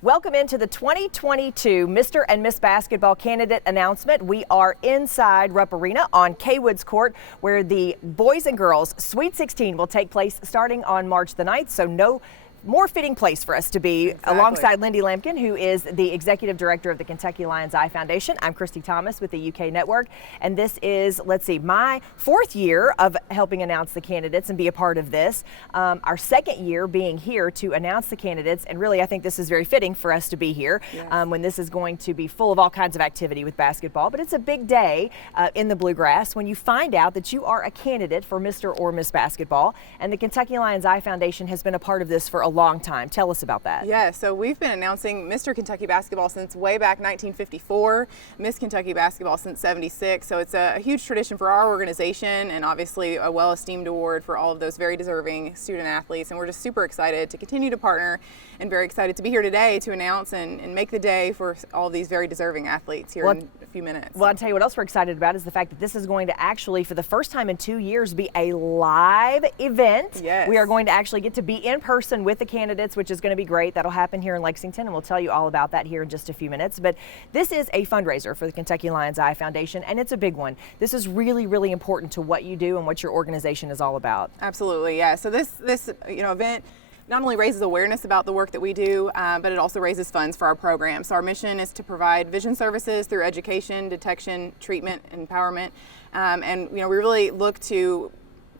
Welcome into the 2022 Mr. and Miss Basketball candidate announcement. We are inside Rupp Arena on K-Woods Court, where the boys and girls Sweet 16 will take place starting on March the 9th. So no more fitting place for us to be alongside Lindy Lampkin, who is the Executive Director of the Kentucky Lions Eye Foundation. I'm Christi Thomas with the UK Network, and this is, let's see, my fourth year of helping announce the candidates and be a part of this. Our second year being here to announce the candidates, and really I think this is very fitting for us to be here when this is going to be full of all kinds of activity with basketball. But it's a big day in the Bluegrass when you find out that you are a candidate for Mr. or Miss Basketball, and the Kentucky Lions Eye Foundation has been a part of this for a long time. Tell us about that. Yeah, so we've been announcing Mr. Kentucky Basketball since way back 1954, Miss Kentucky Basketball since '76. So it's a huge tradition for our organization, and obviously a well-esteemed award for all of those very deserving student athletes. And we're just super excited to continue to partner, and very excited to be here today to announce and make the day for all of these very deserving athletes here in a few minutes. Well, I'll tell you what else we're excited about is the fact that this is going to actually, for the first time in 2 years, be a live event. Yes. We are going to actually get to be in person with the candidates, which is going to be great. That'll happen here in Lexington, and we'll tell you all about that here in just a few minutes. But this is a fundraiser for the Kentucky Lions Eye Foundation, and it's a big one. This is really, really important to what you do and what your organization is all about. Absolutely, yeah. So this event not only raises awareness about the work that we do, but it also raises funds for our program. So our mission is to provide vision services through education, detection, treatment, empowerment, and we really look to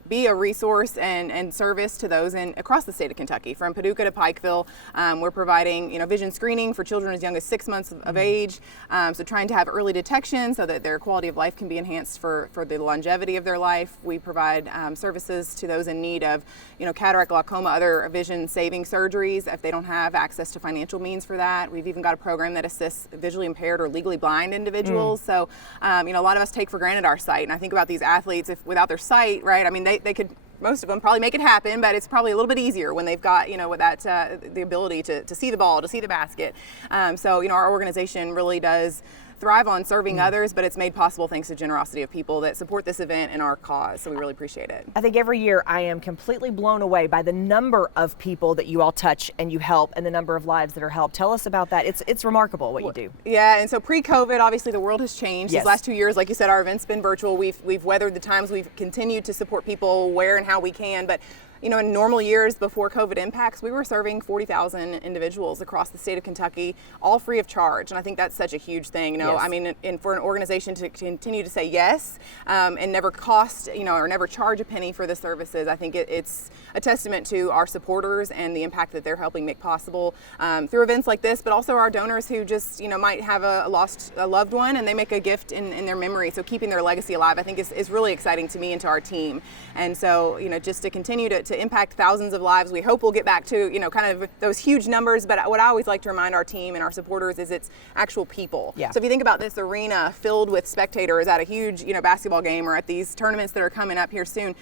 be a resource and service to those across the state of Kentucky, from Paducah to Pikeville. We're providing vision screening for children as young as 6 months of age, so trying to have early detection so that their quality of life can be enhanced for the longevity of their life. We provide services to those in need of cataract, glaucoma, other vision saving surgeries if they don't have access to financial means for that. We've even got a program that assists visually impaired or legally blind individuals. So a lot of us take for granted our sight, and I think about these athletes, if without their sight, right, I mean they could, most of them probably make it happen, but it's probably a little bit easier when they've got with that the ability to see the ball, to see the basket. So our organization really does thrive on serving others, but it's made possible thanks to generosity of people that support this event and our cause, so we really appreciate it. I think every year I am completely blown away by the number of people that you all touch and you help, and the number of lives that are helped. Tell us about that. It's remarkable what you do. Yeah, and so pre-COVID, obviously the world has changed. Yes. These last 2 years, like you said, our event's been virtual. We've weathered the times. We've continued to support people where and how we can, but in normal years before COVID impacts, we were serving 40,000 individuals across the state of Kentucky, all free of charge. And I think that's such a huge thing. Yes. I mean, and for an organization to continue to say yes and never cost, or never charge a penny for the services, I think it's a testament to our supporters and the impact that they're helping make possible through events like this, but also our donors who just, might have lost a loved one and they make a gift in their memory. So keeping their legacy alive, I think is really exciting to me and to our team. And so, just to continue to impact thousands of lives. We hope we'll get back to, kind of those huge numbers, but what I always like to remind our team and our supporters is it's actual people. Yeah. So if you think about this arena filled with spectators at a huge, basketball game or at these tournaments that are coming up here soon,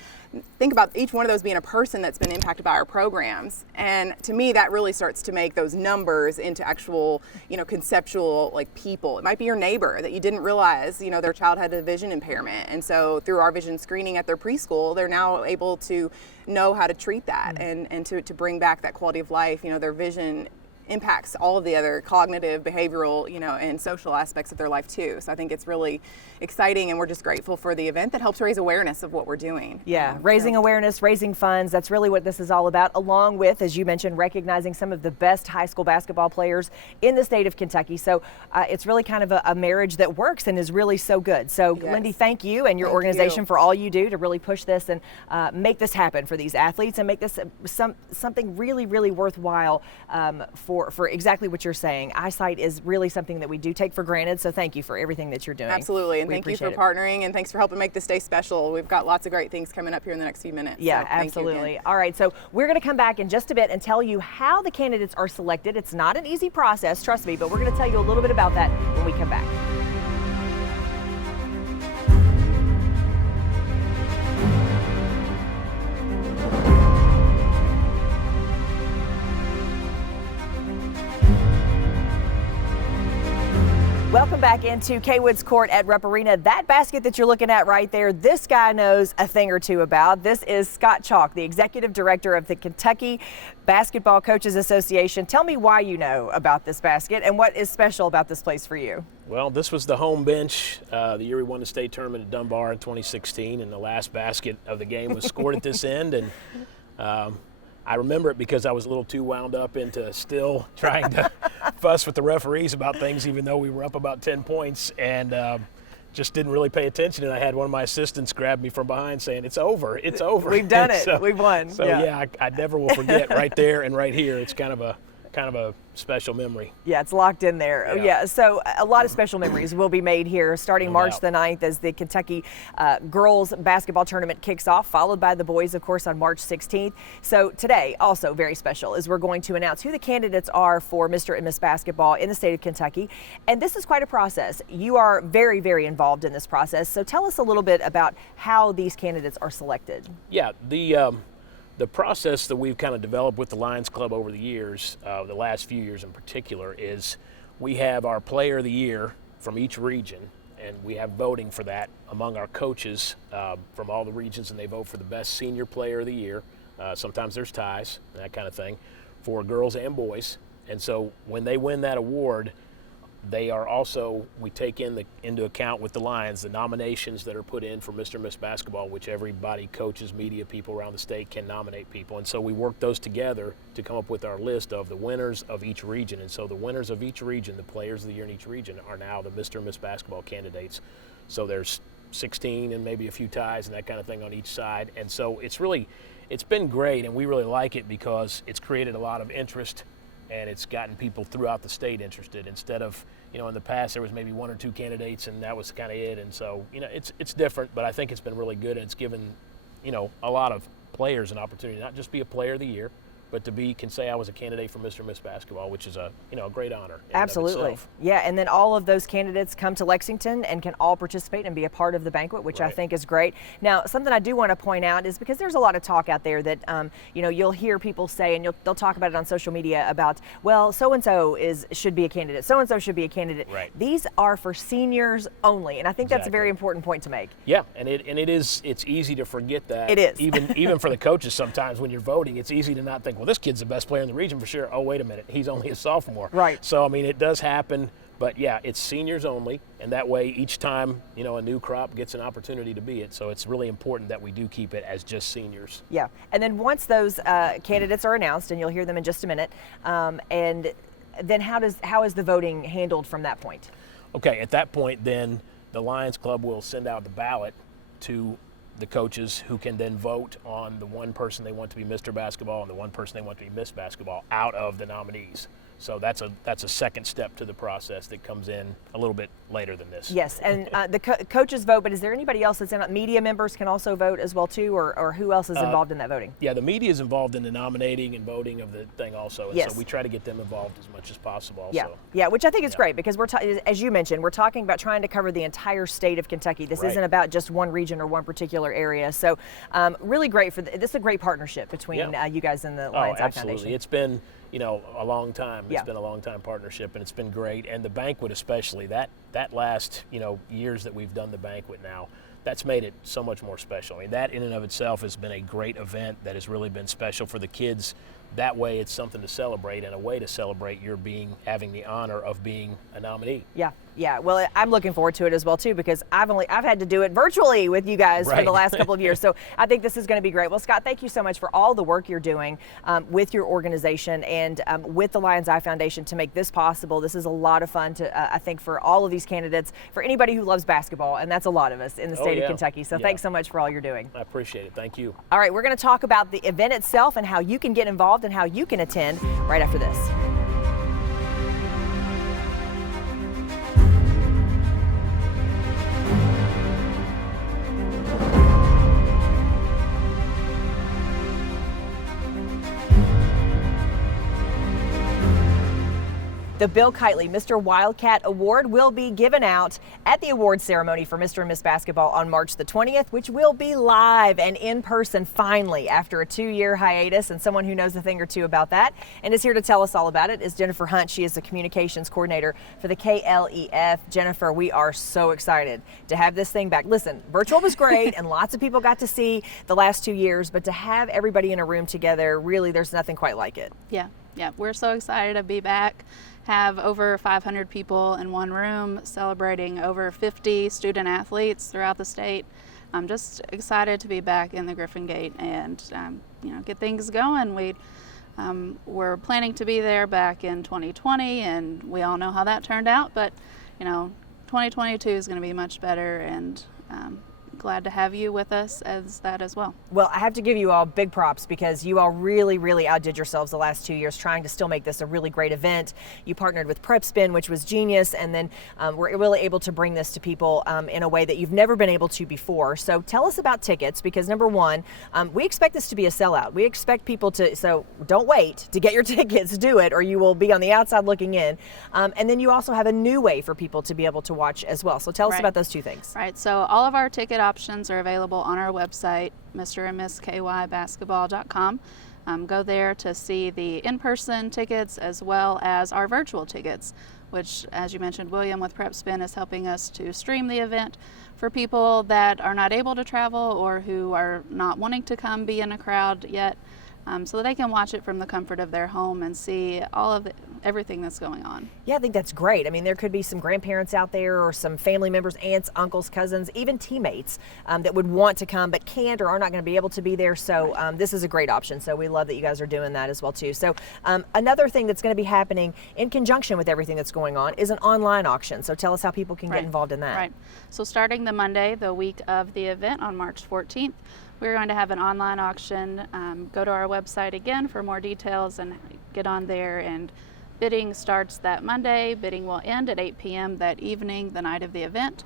think about each one of those being a person that's been impacted by our programs. And to me, that really starts to make those numbers into actual, conceptual people. It might be your neighbor that you didn't realize, their child had a vision impairment. And so through our vision screening at their preschool, they're now able to know how to treat that and to bring back that quality of life. Their vision impacts all of the other cognitive, behavioral, and social aspects of their life too. So I think it's really exciting, and we're just grateful for the event that helps raise awareness of what we're doing. Yeah, raising awareness, raising funds, that's really what this is all about, along with, as you mentioned, recognizing some of the best high school basketball players in the state of Kentucky. So it's really kind of a marriage that works and is really so good. So Yes. Lindy, thank you and your organization for all you do to really push this and make this happen for these athletes and make this something really, really worthwhile for exactly what you're saying. Eyesight is really something that we do take for granted, so thank you for everything that you're doing. Absolutely, and we thank you for appreciate it. partnering, and thanks for helping make this day special. We've got lots of great things coming up here in the next few minutes. Yeah, so thank you absolutely. again. All right, so we're going to come back in just a bit and tell you how the candidates are selected. It's not an easy process, trust me, but we're going to tell you a little bit about that when we come back. Welcome back into K-Woods Court at Rupp Arena. That basket that you're looking at right there, this guy knows a thing or two about. This is Scott Chalk, the executive director of the Kentucky Basketball Coaches Association. Tell me why you know about this basket and what is special about this place for you. Well, this was the home bench the year we won the state tournament at Dunbar in 2016, and the last basket of the game was scored at this end. And I remember it because I was a little too wound up into still trying to fuss with the referees about things, even though we were up about 10 points, and just didn't really pay attention. And I had one of my assistants grab me from behind saying, "It's over, it's over." We've done it. So, we've won. So yeah, I never will forget right there and right here. It's kind of a special memory. Yeah, it's locked in there. Yeah, so a lot of special memories will be made here starting March the 9th as the Kentucky girls basketball tournament kicks off, followed by the boys, of course, on March 16th. So today, also very special, is we're going to announce who the candidates are for Mr. and Miss Basketball in the state of Kentucky. And this is quite a process. You are very, very involved in this process. So tell us a little bit about how these candidates are selected. Yeah, the process that we've kind of developed with the Lions Club over the years, the last few years in particular, is we have our player of the year from each region, and we have voting for that among our coaches from all the regions, and they vote for the best senior player of the year. Sometimes there's ties, that kind of thing, for girls and boys. And so when they win that award, they are also, we take into account with the Lions the nominations that are put in for Mr. and Miss Basketball, which everybody, coaches, media people around the state can nominate people. And so we work those together to come up with our list of the winners of each region. And so the winners of each region, the players of the year in each region, are now the Mr. and Miss Basketball candidates. So there's 16 and maybe a few ties and that kind of thing on each side. And so it's been great, and we really like it because it's created a lot of interest, and it's gotten people throughout the state interested instead of, in the past there was maybe one or two candidates and that was kind of it. And so, it's different, but I think it's been really good, and it's given, a lot of players an opportunity, not just be a player of the year, but can say I was a candidate for Mr. and Miss Basketball, which is a great honor. Absolutely. Yeah, and then all of those candidates come to Lexington and can all participate and be a part of the banquet, which I think is great. Now, something I do want to point out is because there's a lot of talk out there that, you'll hear people say, and they'll talk about it on social media about, well, so-and-so should be a candidate, so-and-so should be a candidate. Right. These are for seniors only, and I think that's a very important point to make. Yeah, and it's easy to forget that. It is. Even for the coaches sometimes when you're voting, it's easy to not think, well, this kid's the best player in the region for sure. Oh, wait a minute, he's only a sophomore. Right. So, it does happen, but yeah, it's seniors only, and that way each time, a new crop gets an opportunity to be it. So it's really important that we do keep it as just seniors. Yeah, and then once those candidates are announced, and you'll hear them in just a minute, and then how is the voting handled from that point? Okay, at that point, then the Lions Club will send out the ballot to the coaches, who can then vote on the one person they want to be Mr. Basketball and the one person they want to be Miss Basketball out of the nominees. So that's a second step to the process that comes in a little bit later than this. Yes, and the coaches vote, but is there anybody else that's in it? Media members can also vote as well too, or who else is involved in that voting? Yeah, the media is involved in the nominating and voting of the thing also, and yes. So we try to get them involved as much as possible also. Yeah, which I think is great because as you mentioned, we're talking about trying to cover the entire state of Kentucky. This isn't about just one region or one particular area. So really great this is a great partnership between you guys and the Lions Eye Foundation. Absolutely. It's been a long time. It's been a long time partnership, and it's been great. And the banquet especially, that last, years that we've done the banquet now, that's made it so much more special. That in and of itself has been a great event that has really been special for the kids. That way it's something to celebrate, and a way to celebrate your having the honor of being a nominee. Yeah. Well, I'm looking forward to it as well too, because I've had to do it virtually with you guys for the last couple of years. So I think this is going to be great. Well, Scott, thank you so much for all the work you're doing with your organization and with the Lions Eye Foundation to make this possible. This is a lot of fun I think for all of these candidates, for anybody who loves basketball, and that's a lot of us in the state of Kentucky. So thanks so much for all you're doing. I appreciate it. Thank you. All right, we're going to talk about the event itself and how you can get involved and how you can attend right after this. The Bill Kitely Mr. Wildcat Award will be given out at the award ceremony for Mr. and Miss Basketball on March the 20th, which will be live and in person finally after a 2-year hiatus. And someone who knows a thing or two about that and is here to tell us all about it is Jennifer Hunt. She is the communications coordinator for the KLEF. Jennifer, we are so excited to have this thing back. Listen, virtual was great and lots of people got to see the last 2 years, but to have everybody in a room together, really, there's nothing quite like it. Yeah, we're so excited to be back. Have over 500 people in one room celebrating over 50 student athletes throughout the state. I'm just excited to be back in the Griffin Gate and get things going. We're planning to be there back in 2020, and we all know how that turned out, but 2022 is going to be much better, and glad to have you with us as well. Well, I have to give you all big props because you all really outdid yourselves the last 2 years trying to still make this a really great event. You partnered with Prep Spin, which was genius, and then we're really able to bring this to people in a way that you've never been able to before. So tell us about tickets, because number one, we expect this to be a sellout. We expect people to, so don't wait to get your tickets, do it, or you will be on the outside looking in. And then you also have a new way for people to be able to watch as well. So tell us about those two things. Right, so all of our ticket options are available on our website, mrandmisskybasketball.com. Go there to see the in-person tickets as well as our virtual tickets, which, as you mentioned, William with Prep Spin is helping us to stream the event for people that are not able to travel or who are not wanting to come be in a crowd yet, so that they can watch it from the comfort of their home and see all of everything that's going on. Yeah, I think that's great. I mean, there could be some grandparents out there or some family members, aunts, uncles, cousins, even teammates that would want to come but can't or are not going to be able to be there. So this is a great option. So we love that you guys are doing that as well too. So another thing that's going to be happening in conjunction with everything that's going on is an online auction. So tell us how people can get involved in that. Right. So starting the Monday, the week of the event on March 14th, we're going to have an online auction. Go to our website again for more details and get on there, and bidding starts that Monday. Bidding will end at 8 p.m. that evening, the night of the event.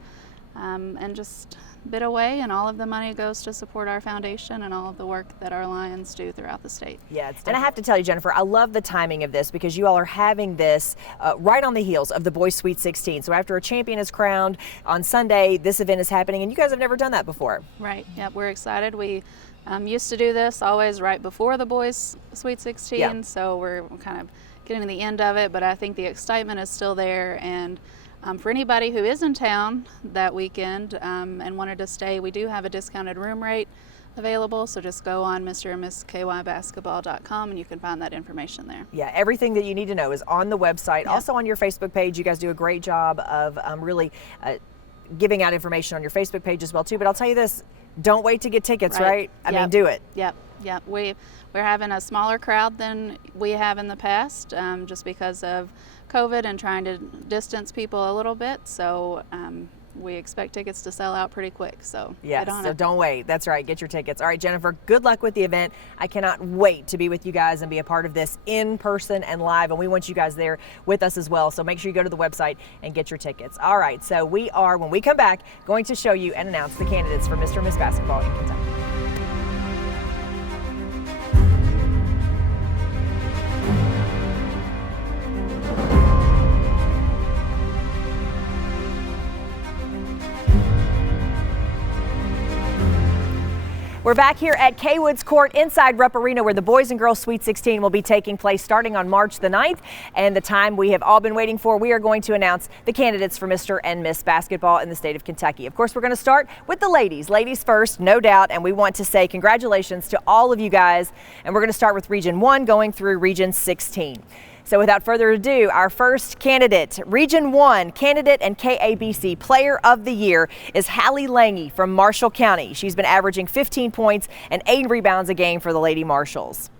And just bid away, and all of the money goes to support our foundation and all of the work that our Lions do throughout the state. Yeah, and I have to tell you, Jennifer, I love the timing of this because you all are having this right on the heels of the Boys Sweet 16. So after a champion is crowned on Sunday, this event is happening, and you guys have never done that before. Right, yep, we're excited. We used to do this always right before the Boys Sweet 16, so we're kind of getting to the end of it, but I think the excitement is still there, and for anybody who is in town that weekend and wanted to stay, we do have a discounted room rate available, so just go on mrandmisskybasketball.com and you can find that information there. Yeah, everything that you need to know is on the website. Also on your Facebook page. You guys do a great job of really giving out information on your Facebook page as well too, but I'll tell you this, don't wait to get tickets, right? I mean, do it. Yep. We're having a smaller crowd than we have in the past, just because of COVID and trying to distance people a little bit. So we expect tickets to sell out pretty quick. So yes, get on so it. Don't wait. That's right. Get your tickets. All right, Jennifer, good luck with the event. I cannot wait to be with you guys and be a part of this in person and live. And we want you guys there with us as well. So make sure you go to the website and get your tickets. All right. So we are, when we come back, going to show you and announce the candidates for Mr. and Miss Basketball in Kentucky. We're back here at K-Woods Court inside Rupp Arena, where the Boys and Girls Sweet 16 will be taking place starting on March the 9th. And the time we have all been waiting for, we are going to announce the candidates for Mr. and Miss Basketball in the state of Kentucky. Of course, we're going to start with the ladies. Ladies first, no doubt, and we want to say congratulations to all of you guys. And we're going to start with Region 1 going through Region 16. So without further ado, our first candidate, Region 1 candidate and KABC Player of the Year is Hallie Lange from Marshall County. She's been averaging 15 points and 8 rebounds a game for the Lady Marshalls.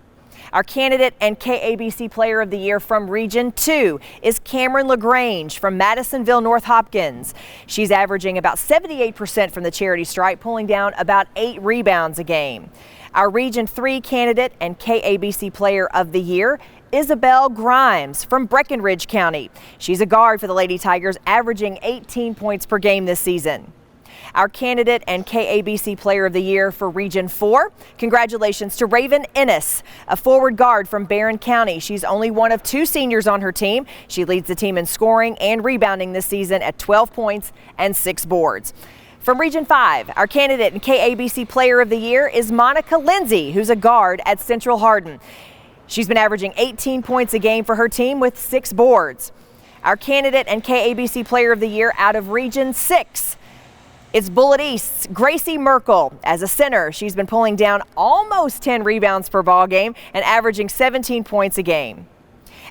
Our candidate and KABC Player of the Year from Region 2 is Cameron LaGrange from Madisonville North Hopkins. She's averaging about 78% from the charity stripe, pulling down about 8 rebounds a game. Our Region 3 candidate and KABC Player of the Year, Isabel Grimes from Breckenridge County. She's a guard for the Lady Tigers, averaging 18 points per game this season. Our candidate and KABC Player of the Year for Region 4. Congratulations to Raven Ennis, a forward guard from Barron County. She's only one of 2 seniors on her team. She leads the team in scoring and rebounding this season at 12 points and 6 boards. From Region 5, our candidate and KABC Player of the Year is Monica Lindsay, who's a guard at Central Hardin. She's been averaging 18 points a game for her team with 6 boards. Our candidate and KABC Player of the Year out of Region 6 is Bullitt East's Gracie Merkel. As a center, she's been pulling down almost 10 rebounds per ball game and averaging 17 points a game.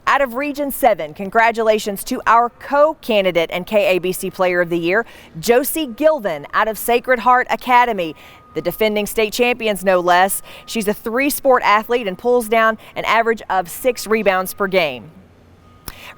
Out of Region 7, congratulations to our co-candidate and KABC Player of the Year, Josie Gilvin out of Sacred Heart Academy. The defending state champions, no less. She's a 3-sport athlete and pulls down an average of 6 rebounds per game.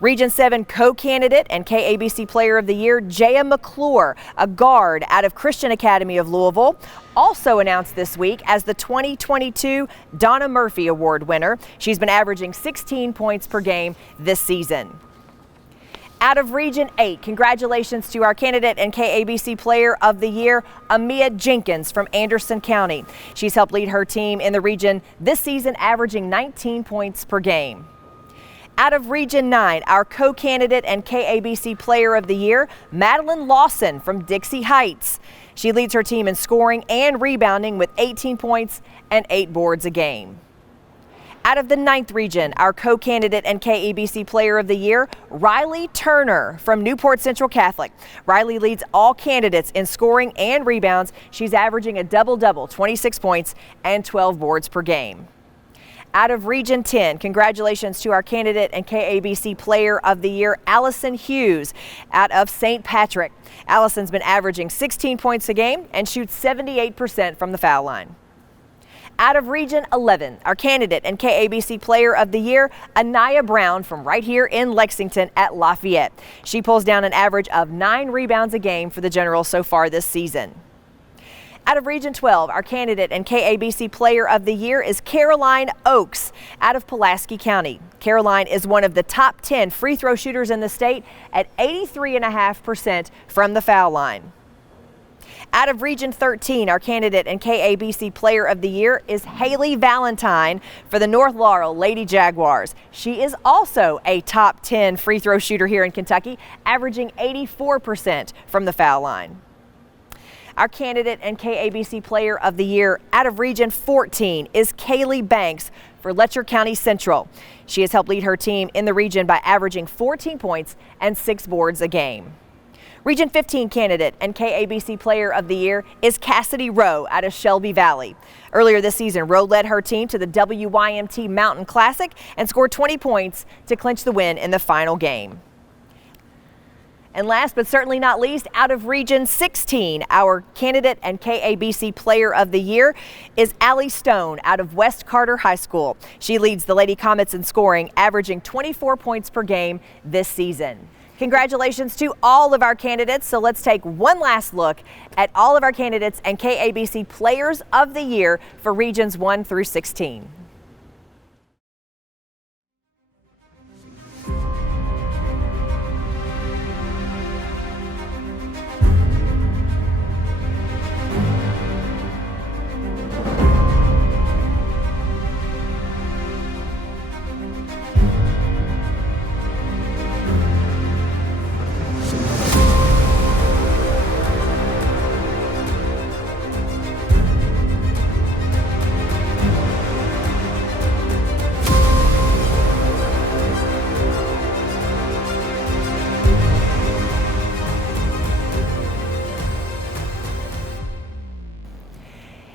Region 7 co-candidate and KABC Player of the Year, Jaya McClure, a guard out of Christian Academy of Louisville, also announced this week as the 2022 Donna Murphy Award winner. She's been averaging 16 points per game this season. Out of Region 8, congratulations to our candidate and KABC Player of the Year, Amia Jenkins from Anderson County. She's helped lead her team in the region this season, averaging 19 points per game. Out of Region 9, our co-candidate and KABC Player of the Year, Madeline Lawson from Dixie Heights. She leads her team in scoring and rebounding with 18 points and 8 boards a game. Out of the 9th region, our co-candidate and KABC Player of the Year, Riley Turner from Newport Central Catholic. Riley leads all candidates in scoring and rebounds. She's averaging a double-double, 26 points and 12 boards per game. Out of Region 10, congratulations to our candidate and KABC Player of the Year, Allison Hughes out of St. Patrick. Allison's been averaging 16 points a game and shoots 78% from the foul line. Out of Region 11, our candidate and KABC Player of the Year, Anaya Brown from right here in Lexington at Lafayette. She pulls down an average of 9 rebounds a game for the Generals so far this season. Out of Region 12, our candidate and KABC Player of the Year is Caroline Oakes out of Pulaski County. Caroline is one of the top 10 free throw shooters in the state at 83.5% from the foul line. Out of Region 13, our candidate and KABC Player of the Year is Haley Valentine for the North Laurel Lady Jaguars. She is also a top 10 free throw shooter here in Kentucky, averaging 84% from the foul line. Our candidate and KABC Player of the Year out of Region 14 is Kaylee Banks for Letcher County Central. She has helped lead her team in the region by averaging 14 points and 6 boards a game. Region 15 candidate and KABC Player of the Year is Cassidy Rowe out of Shelby Valley. Earlier this season, Rowe led her team to the WYMT Mountain Classic and scored 20 points to clinch the win in the final game. And last but certainly not least, out of Region 16, our candidate and KABC Player of the Year is Allie Stone out of West Carter High School. She leads the Lady Comets in scoring, averaging 24 points per game this season. Congratulations to all of our candidates. So let's take one last look at all of our candidates and KABC Players of the Year for Regions 1 through 16.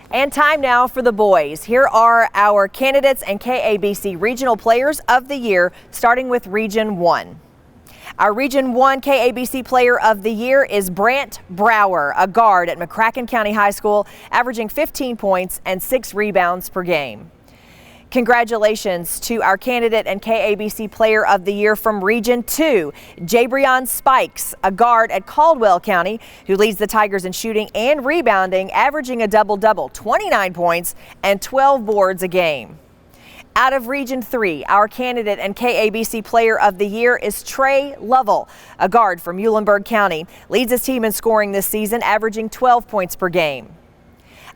And time now for the boys. Here are our candidates and KABC Regional Players of the Year, starting with Region 1. Our Region 1 KABC Player of the Year is Brant Brower, a guard at McCracken County High School, averaging 15 points and 6 rebounds per game. Congratulations to our candidate and KABC Player of the Year from Region 2, Jabrion Spikes, a guard at Caldwell County, who leads the Tigers in shooting and rebounding, averaging a double-double, 29 points and 12 boards a game. Out of Region 3, our candidate and KABC Player of the Year is Trey Lovell, a guard from Muhlenberg County. Leads his team in scoring this season, averaging 12 points per game.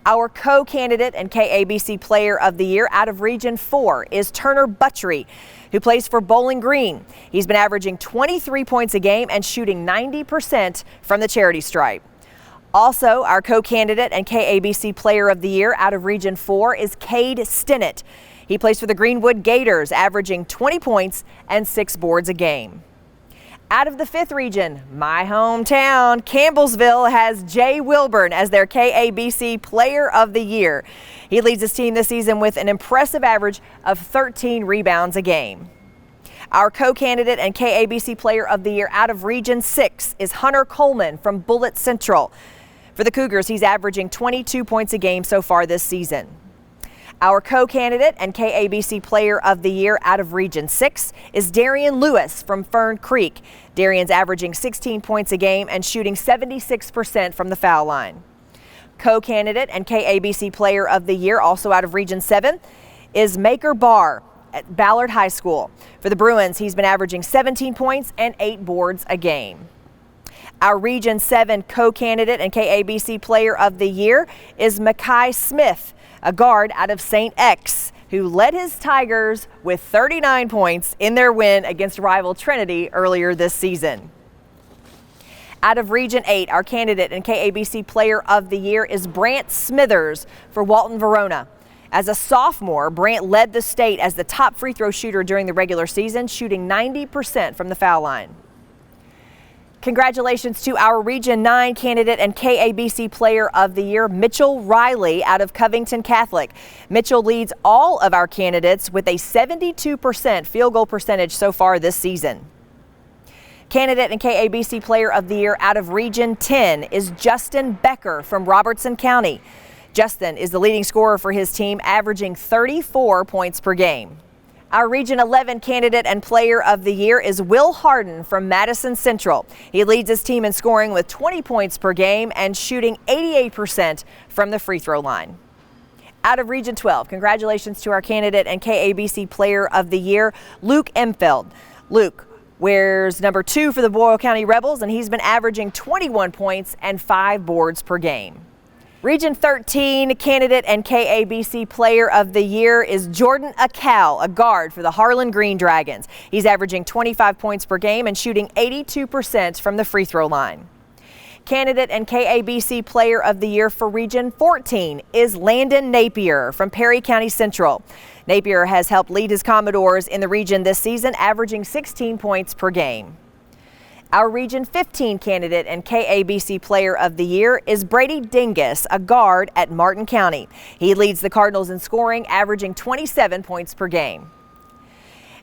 Our co-candidate and KABC Player of the Year out of Region 4 is Turner Butchery, who plays for Bowling Green. He's been averaging 23 points a game and shooting 90% from the charity stripe. Also, our co-candidate and KABC Player of the Year out of Region 4 is Cade Stinnett. He plays for the Greenwood Gators, averaging 20 points and 6 boards a game. Out of the 5th region, my hometown, Campbellsville has Jay Wilburn as their KABC Player of the Year. He leads his team this season with an impressive average of 13 rebounds a game. Our co-candidate and KABC Player of the Year out of Region 6 is Hunter Coleman from Bullitt Central. For the Cougars, he's averaging 22 points a game so far this season. Our co-candidate and KABC Player of the Year out of Region 6 is Darian Lewis from Fern Creek. Darian's averaging 16 points a game and shooting 76% from the foul line. Co-candidate and KABC Player of the Year, also out of Region 7, is Maker Barr at Ballard High School. For the Bruins, he's been averaging 17 points and 8 boards a game. Our Region 7 co-candidate and KABC Player of the Year is Mackay Smith, a guard out of St. X, who led his Tigers with 39 points in their win against rival Trinity earlier this season. Out of Region 8, our candidate and KABC Player of the Year is Brant Smithers for Walton Verona. As a sophomore, Brant led the state as the top free throw shooter during the regular season, shooting 90% from the foul line. Congratulations to our Region 9 candidate and KABC Player of the Year, Mitchell Riley out of Covington Catholic. Mitchell leads all of our candidates with a 72% field goal percentage so far this season. Candidate and KABC Player of the Year out of Region 10 is Justin Becker from Robertson County. Justin is the leading scorer for his team, averaging 34 points per game. Our Region 11 candidate and Player of the Year is Will Harden from Madison Central. He leads his team in scoring with 20 points per game and shooting 88% from the free throw line. Out of Region 12, congratulations to our candidate and KABC Player of the Year, Luke Emfeld. Luke wears number 2 for the Boyle County Rebels, and he's been averaging 21 points and 5 boards per game. Region 13 candidate and KABC Player of the Year is Jordan Acal, a guard for the Harlan Green Dragons. He's averaging 25 points per game and shooting 82% from the free throw line. Candidate and KABC Player of the Year for Region 14 is Landon Napier from Perry County Central. Napier has helped lead his Commodores in the region this season, averaging 16 points per game. Our Region 15 candidate and KABC Player of the Year is Brady Dingus, a guard at Martin County. He leads the Cardinals in scoring, averaging 27 points per game.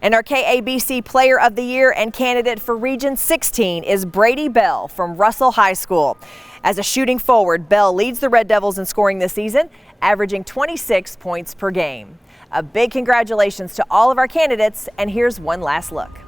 And our KABC Player of the Year and candidate for Region 16 is Brady Bell from Russell High School. As a shooting forward, Bell leads the Red Devils in scoring this season, averaging 26 points per game. A big congratulations to all of our candidates, and here's one last look.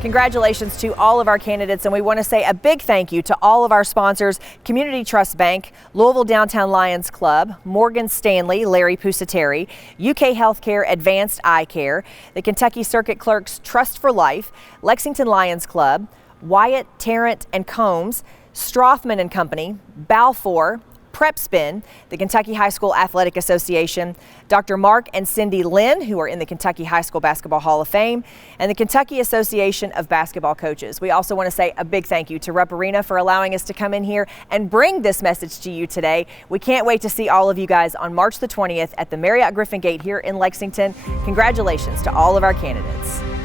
Congratulations to all of our candidates, and we want to say a big thank you to all of our sponsors: Community Trust Bank, Louisville Downtown Lions Club, Morgan Stanley, Larry Pusateri, UK Healthcare Advanced Eye Care, the Kentucky Circuit Clerks Trust for Life, Lexington Lions Club, Wyatt, Tarrant and Combs, Strothman and Company, Balfour, Prep Spin, the Kentucky High School Athletic Association, Dr. Mark and Cindy Lynn, who are in the Kentucky High School Basketball Hall of Fame, and the Kentucky Association of Basketball Coaches. We also want to say a big thank you to Rupp Arena for allowing us to come in here and bring this message to you today. We can't wait to see all of you guys on March the 20th at the Marriott Griffin Gate here in Lexington. Congratulations to all of our candidates.